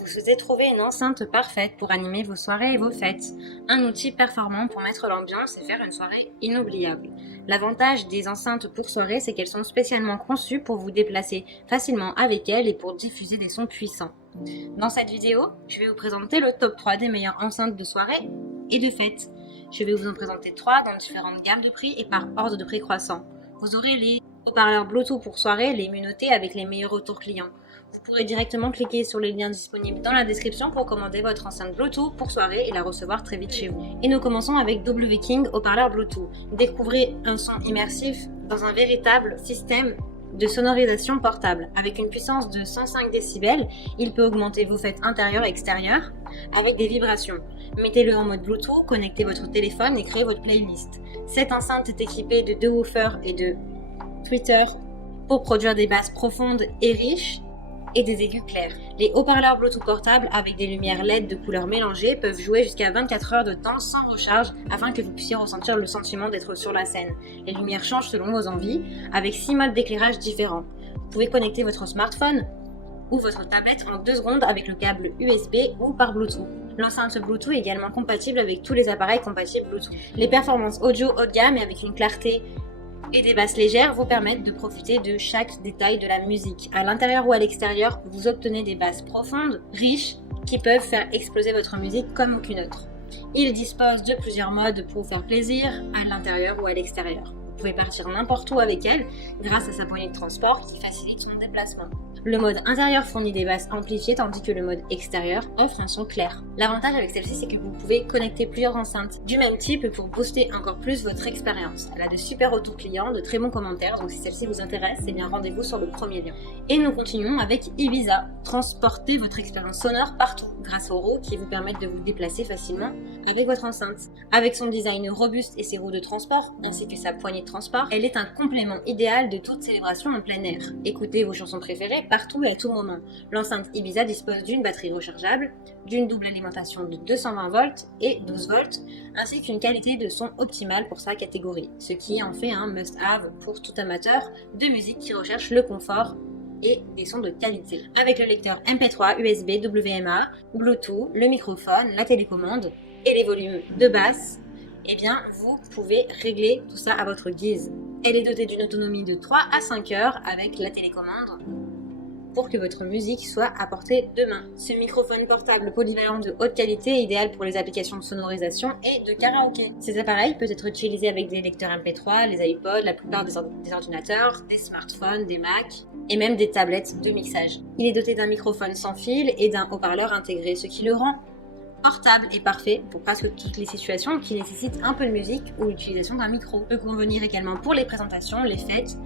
Vous souhaitez trouver une enceinte parfaite pour animer vos soirées et vos fêtes, un outil performant pour mettre l'ambiance et faire une soirée inoubliable. L'avantage des enceintes pour soirée, c'est qu'elles sont spécialement conçues pour vous déplacer facilement avec elles et pour diffuser des sons puissants. Dans cette vidéo, je vais vous présenter le top 3 des meilleures enceintes de soirée et de fêtes. Je vais vous en présenter 3 dans différentes gammes de prix et par ordre de prix croissant. Vous aurez les haut-parleurs Bluetooth pour soirée, les mieux notés avec les meilleurs retours clients. Vous pourrez directement cliquer sur les liens disponibles dans la description pour commander votre enceinte Bluetooth pour soirée et la recevoir très vite chez vous. Et nous commençons avec W-King haut-parleur Bluetooth. Découvrez un son immersif dans un véritable système de sonorisation portable. Avec une puissance de 105 décibels, il peut augmenter vos fêtes intérieures et extérieures avec des vibrations. Mettez-le en mode Bluetooth, connectez votre téléphone et créez votre playlist. Cette enceinte est équipée de 2 woofers et de tweeters pour produire des basses profondes et riches et des aigus clairs. Les haut-parleurs Bluetooth portables avec des lumières LED de couleurs mélangées peuvent jouer jusqu'à 24 heures de temps sans recharge afin que vous puissiez ressentir le sentiment d'être sur la scène. Les lumières changent selon vos envies avec 6 modes d'éclairage différents. Vous pouvez connecter votre smartphone ou votre tablette en 2 secondes avec le câble USB ou par Bluetooth. L'enceinte Bluetooth est également compatible avec tous les appareils compatibles Bluetooth. Les performances audio haut de gamme et avec une clarté et des basses légères vous permettent de profiter de chaque détail de la musique. À l'intérieur ou à l'extérieur, vous obtenez des basses profondes, riches, qui peuvent faire exploser votre musique comme aucune autre. Il dispose de plusieurs modes pour vous faire plaisir, à l'intérieur ou à l'extérieur. Vous pouvez partir n'importe où avec elle grâce à sa poignée de transport qui facilite son déplacement. Le mode intérieur fournit des basses amplifiées tandis que le mode extérieur offre un son clair. L'avantage avec celle-ci, c'est que vous pouvez connecter plusieurs enceintes du même type pour booster encore plus votre expérience. Elle a de super retours clients, de très bons commentaires, donc si celle-ci vous intéresse, c'est bien rendez-vous sur le premier lien. Et nous continuons avec Ibiza. Transportez votre expérience sonore partout grâce aux roues qui vous permettent de vous déplacer facilement avec votre enceinte. Avec son design robuste et ses roues de transport, ainsi que sa poignée de transport, elle est un complément idéal de toute célébration en plein air. Écoutez vos chansons préférées partout et à tout moment. L'enceinte Ibiza dispose d'une batterie rechargeable, d'une double alimentation de 220 volts et 12 volts, ainsi qu'une qualité de son optimale pour sa catégorie, ce qui en fait un must-have pour tout amateur de musique qui recherche le confort et des sons de qualité. Avec le lecteur MP3, USB, WMA, Bluetooth, le microphone, la télécommande et les volumes de basse, eh bien vous pouvez régler tout ça à votre guise. Elle est dotée d'une autonomie de 3 à 5 heures avec la télécommande pour que votre musique soit à portée de main. Ce microphone portable polyvalent de haute qualité est idéal pour les applications de sonorisation et de karaoké. Ces appareils peuvent être utilisés avec des lecteurs MP3, les iPods, la plupart des ordinateurs, des smartphones, des Macs et même des tablettes de mixage. Il est doté d'un microphone sans fil et d'un haut-parleur intégré, ce qui le rend portable et parfait pour presque toutes les situations qui nécessitent un peu de musique ou l'utilisation d'un micro. Peut convenir également pour les présentations, les fêtes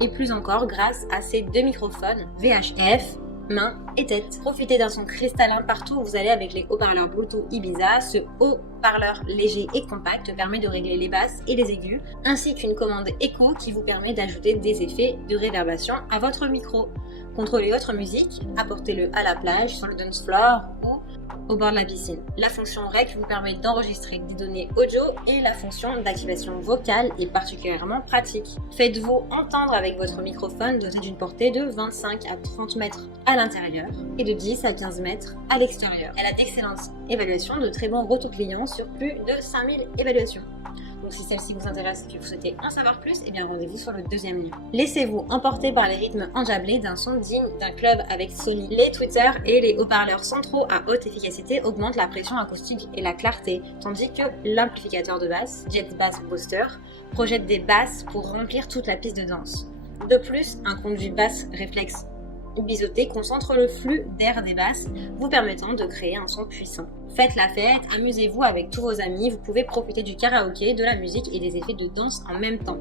et plus encore grâce à ces 2 microphones VHF, main et tête. Profitez d'un son cristallin partout où vous allez avec les haut-parleurs Bluetooth Ibiza. Ce haut-parleur léger et compact permet de régler les basses et les aigus, ainsi qu'une commande écho qui vous permet d'ajouter des effets de réverbération à votre micro. Contrôlez votre musique, apportez-le à la plage, sur le dance floor ou au bord de la piscine. La fonction REC vous permet d'enregistrer des données audio et la fonction d'activation vocale est particulièrement pratique. Faites-vous entendre avec votre microphone doté d'une portée de 25 à 30 mètres à l'intérieur et de 10 à 15 mètres à l'extérieur. Elle a d'excellentes évaluations, de très bons retours clients sur plus de 5000 évaluations. Donc si celle-ci vous intéresse et que vous souhaitez en savoir plus, eh bien rendez-vous sur le deuxième lien. Laissez-vous emporter par les rythmes endiablés d'un son digne d'un club avec Sony. Les tweeters et les haut-parleurs centraux à haute efficacité augmentent la pression acoustique et la clarté, tandis que l'amplificateur de basse, Jet Bass Booster, projette des basses pour remplir toute la piste de danse. De plus, un conduit basse réflexe biseauté concentre le flux d'air des basses, vous permettant de créer un son puissant. Faites la fête, amusez-vous avec tous vos amis, vous pouvez profiter du karaoké, de la musique et des effets de danse en même temps.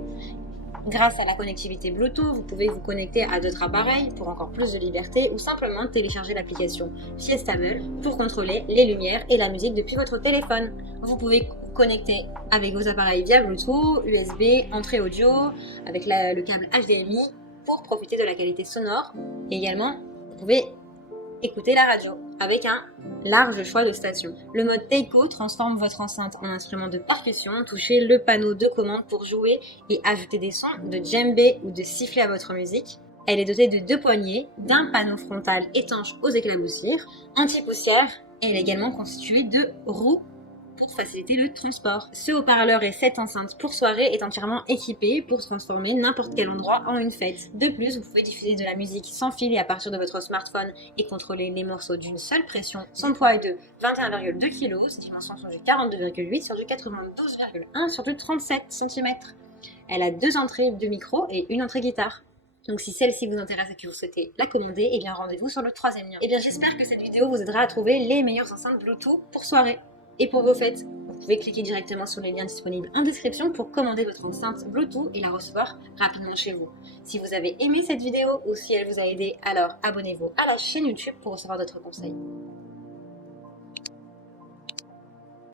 Grâce à la connectivité Bluetooth, vous pouvez vous connecter à d'autres appareils pour encore plus de liberté ou simplement télécharger l'application Fiestable pour contrôler les lumières et la musique depuis votre téléphone. Vous pouvez vous connecter avec vos appareils via Bluetooth, USB, entrée audio, avec le câble HDMI pour profiter de la qualité sonore. Et également, vous pouvez écouter la radio avec un large choix de stations. Le mode Teiko transforme votre enceinte en instrument de percussion. Touchez le panneau de commande pour jouer et ajouter des sons de djembé ou de sifflet à votre musique. Elle est dotée de 2 poignées, d'un panneau frontal étanche aux éclaboussures, anti-poussière, et elle est également constituée de roues pour faciliter le transport. Ce haut-parleur et cette enceinte pour soirée est entièrement équipé pour transformer n'importe quel endroit en une fête. De plus, vous pouvez diffuser de la musique sans fil et à partir de votre smartphone et contrôler les morceaux d'une seule pression. Son poids est de 21,2 kg, ses dimensions sont du 42,8 sur du 92,1 sur du 37 cm. Elle a 2 entrées de micro et une entrée guitare. Donc si celle-ci vous intéresse et que vous souhaitez la commander, eh bien rendez-vous sur le 3e lien. Eh bien j'espère que cette vidéo vous aidera à trouver les meilleures enceintes Bluetooth pour soirée et pour vos fêtes. Vous pouvez cliquer directement sur les liens disponibles en description pour commander votre enceinte Bluetooth et la recevoir rapidement chez vous. Si vous avez aimé cette vidéo ou si elle vous a aidé, alors abonnez-vous à la chaîne YouTube pour recevoir d'autres conseils.